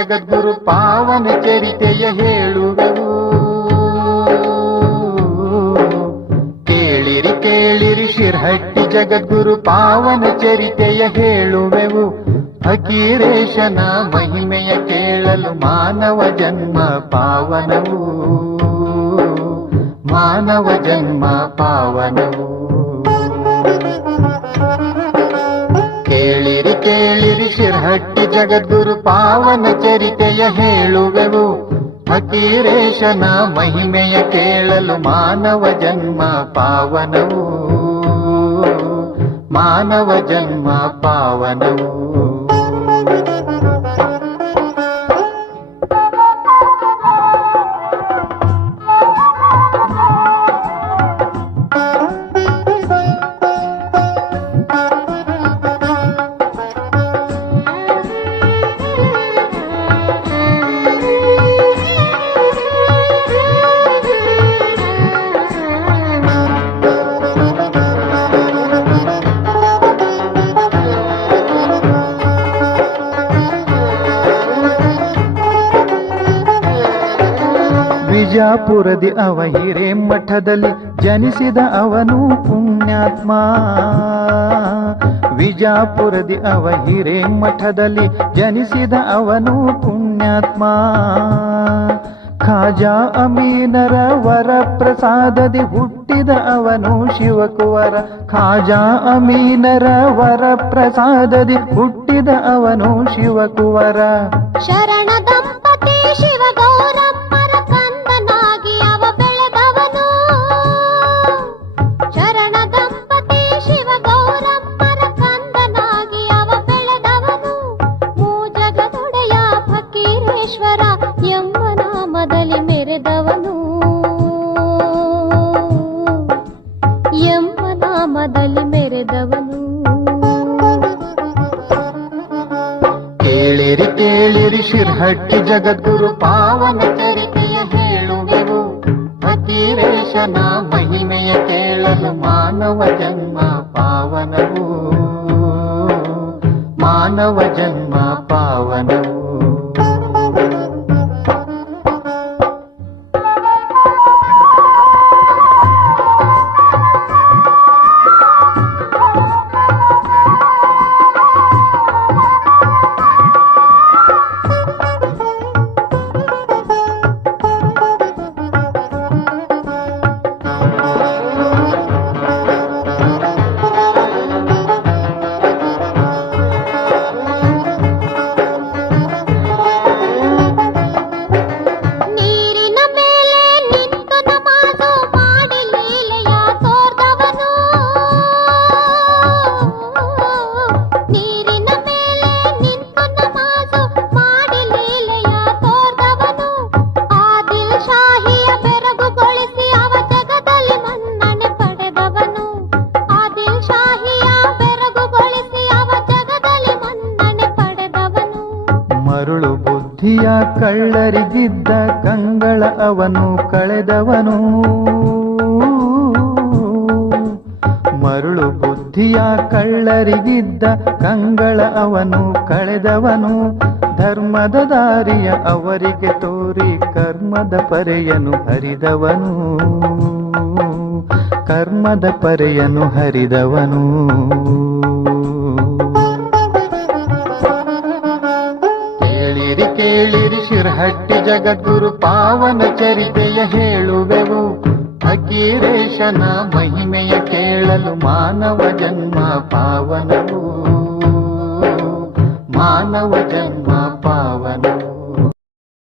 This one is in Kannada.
ಜಗದ್ಗುರು ಪಾವನ ಚರಿತೆಯ ಹೇಳುವೆವು. ಕೇಳಿರಿ ಕೇಳಿರಿ ಶಿರ್ಹಟ್ಟಿ ಜಗದ್ಗುರು ಪಾವನ ಚರಿತೆಯ ಹೇಳುವೆವು. ಫಕೀರೇಶನ ಮಹಿಮೆಯ ಕೇಳಲು ಮಾನವ ಜನ್ಮ ಪಾವನವು, ಮಾನವ ಜನ್ಮ ಪಾವನವು. ಕೇಳಿರಿ ಕೇಳಿರಿ ಶಿರ್ಹಟ್ಟಿ ಜಗದ್ಗುರು ಪಾವನ ಚರಿತೆಯ ಹೇಳುವೆವು. ಫಕೀರೇಶನ ಮಹಿಮೆಯ ಕೇಳಲು ಮಾನವ ಜನ್ಮ ಪಾವನವು, ಮಾನವ ಜನ್ಮ ಪಾವನವು. ವಿಜಾಪುರದಿ ಅವ ಹಿರೇಮಠದಲ್ಲಿ ಜನಿಸಿದ ಅವನು ಪುಣ್ಯಾತ್ಮ. ವಿಜಾಪುರದಿ ಅವ ಹಿರೇಮಠದಲ್ಲಿ ಜನಿಸಿದ ಅವನು ಪುಣ್ಯಾತ್ಮ. ಖಾಜಾ ಅಮೀನರ ವರ ಪ್ರಸಾದದಿ ಹುಟ್ಟಿದ ಅವನು ಶಿವಕುವರ. ಖಾಜಾ ಅಮೀನರ ವರ ಪ್ರಸಾದದಿ ಹುಟ್ಟಿದ ಅವನು ಶಿವಕುವರ. ಶರಣ ದಂಪತಿ ಶಿವಗೌರಮ್ಮರ ಕಂದನಾಗಿ ಅವ ಬೆಳೆದವನು. ಶರಣ ದಂಪತಿ ಶಿವಗೌರಮ್ಮರ ಕಂದನಾಗಿ ಅವ ಬೆಳೆದವನು. ಮೂಜಗದೊಡೆಯ ಫಕೀರೇಶ್ವರ ಎಂಬ ನಾಮದಲ್ಲಿ ಮೆರೆದವನು, ಎಂಬ ನಾಮದಲ್ಲಿ ಮೆರೆದವನು. ಕೇಳಿರಿ ಕೇಳಿರಿ ಶಿರ್ಹಟ್ಟಿ ಜಗದ್ಗುರು ಪಾವನ ಚರಿತೆಯ ಹೇಳುವೆವು. ಫಕೀರೇಶನ ಮಹಿಮೆಯ ಕೇಳಲು ಮಾನವ ಜನ್ಮ ಪಾವನವು, ಮಾನವ ಜನ್ಮ ಪಾವನವು. ಮರುಳು ಬುದ್ಧಿಯ ಕಳ್ಳರಿಗಿದ್ದ ಕಂಗಳ ಅವನು ಕಳೆದವನು. ಮರುಳು ಬುದ್ಧಿಯ ಕಳ್ಳರಿಗಿದ್ದ ಕಂಗಳ ಅವನು ಕಳೆದವನು. ಧರ್ಮದ ದಾರಿಯ ಅವರಿಗೆ ತೋರಿ ಕರ್ಮದ ಪರೆಯನು ಹರಿದವನು, ಕರ್ಮದ ಪರೆಯನು ಹರಿದವನು. ಕೇಳಿರಿ ಕೇಳಿರಿ ಶಿರ್ಹಟ್ಟಿ ಜಗದ್ಗುರು ಪಾವನ ಚರಿತೆಯ ಹೇಳುವೆವು. ಫಕೀರೇಶನ ಮಹಿಮೆಯ ಕೇಳಲು ಮಾನವ ಜನ್ಮ ಪಾವನವು, ಮಾನವ ಜನ್ಮ